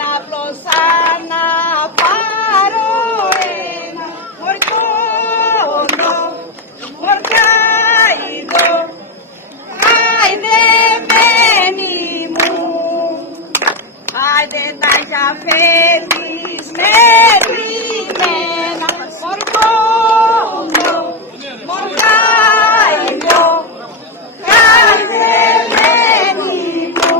να πλωσά να πάρω ένα μορκόνο, μορκάιδο, αϊδεμένη μου, άιντε τα γιαφέρεις μετρημένα, μορκόνο, μορκάιδο, αϊδεμένη μου.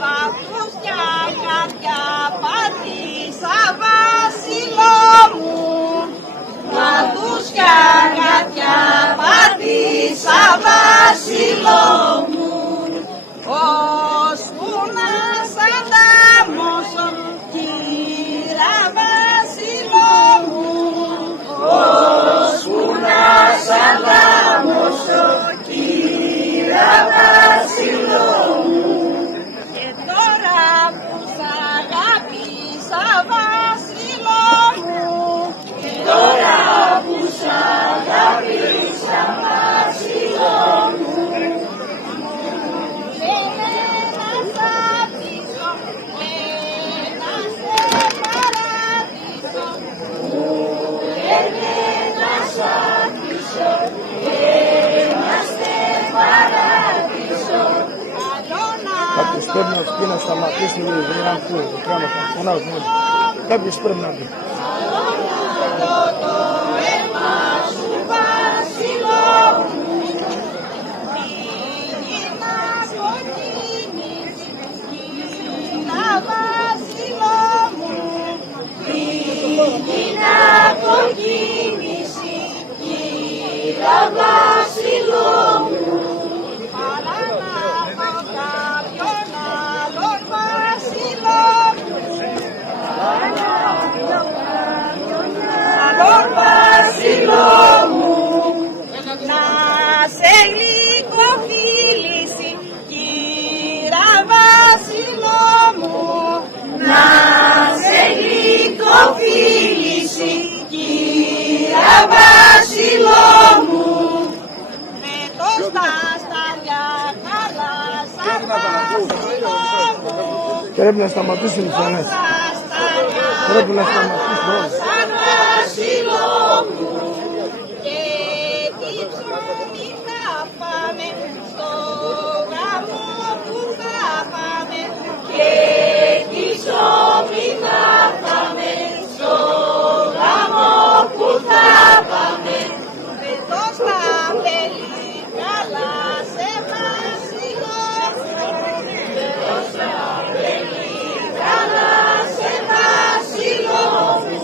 Παππούστια κάποια πατήσα βασιλό μου, παππούστια κάποια πατήσα βασιλό μου, ώσπου να σ' αντάμωσω κύρα βασιλό μου, ώσπου να σ' αντάμωσω κύρα βασιλό μου. Και τώρα που σ' αγάπησα βασιλό μου, και τώρα που σ' αγάπησα βασιλό μου, λένε να σ' αφήσω, λένε να σε παραδείσω, λένε να σ' αφήσω, λένε να σε παραδείσω. Κάποιος πρέπει να πει να σταματήσει λίγο, δεν είναι αυτό το πράγμα, φωνάζουν όλοι. Κάποιος πρέπει να πει. Το αίμα σου βασιλό μου, πήγει να κοκκινήσει, κύρα βασιλό μου, πήγει να κοκκινήσει, κύρα βασιλό μου. Παρά να πω κάποιον άλλον βασιλό μου, άλλον βασιλό μου, να σε γλυκοφίλησει, κύρα βασιλό μου, να σε γλυκοφίλησει, κύρα βασιλό μου. Με το στα στάρια καλά σαν βασιλό μου, Πρέπει να σταματήσουν οι φωνές. Πρέπει να σταματήσουν όλοι. σαν βασιλό μου. Και τι ψωμί θα πάμε στο γάμο που θα πάμε, και τι ψωμί θα πάμε στο γάμο που θα πάμε. Με το σταμπέλι καλά σε βασιλό μου, με το σταμπέλι καλά σε βασιλό μου.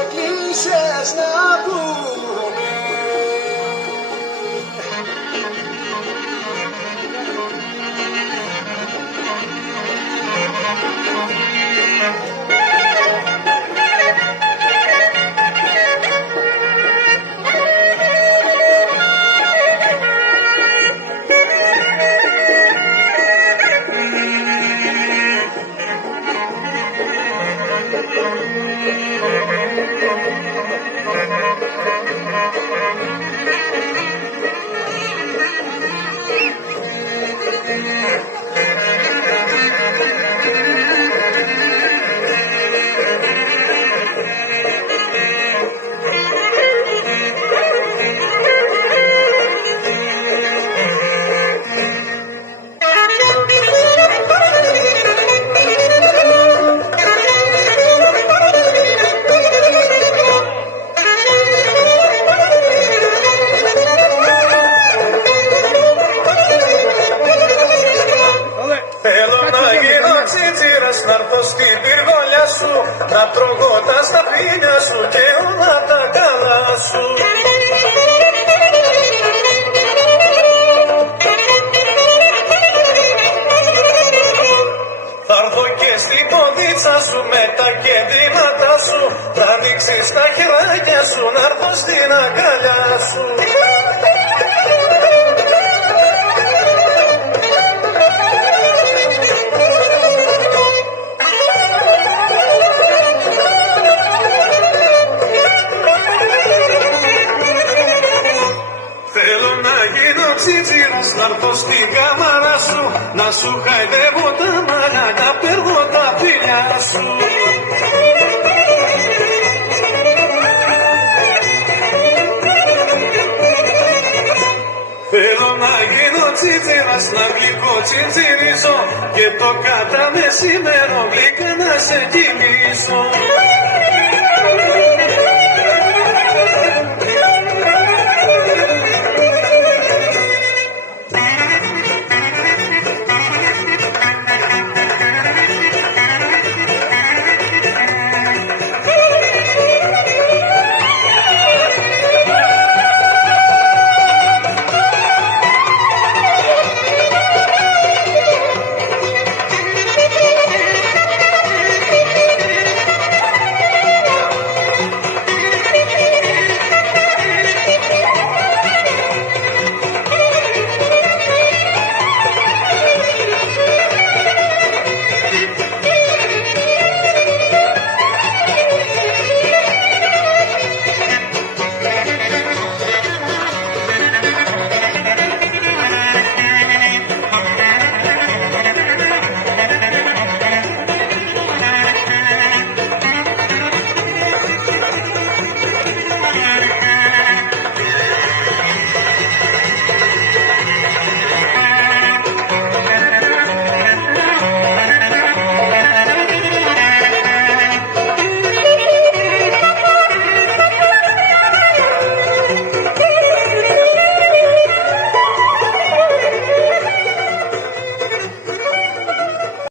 εκκλησίες να πούμε. Θέλω να γίνω τσιτσίρας, να έρθω στην πυρβολιά σου, να τρώγω τα σταφύλια σου και όλα τα καλά σου. Θα έρθω και στην ποδίτσα σου με τα κεντήματα σου, θα ανοίξεις τα χεράκια σου, να έρθω στην αγκαλιά σου. Θέλω να γίνω τσιτσίρας, να έρθω στην κάμαρα σου, να σου χαϊδεύω τα μαλλιά, να παίρνω τα φιλιά σου. Θέλω να γίνω τσιτσίρας, να γλυκό τσιτσιρίζω και το κατά μεσημέρο γλυκά να σε κοιμήσω.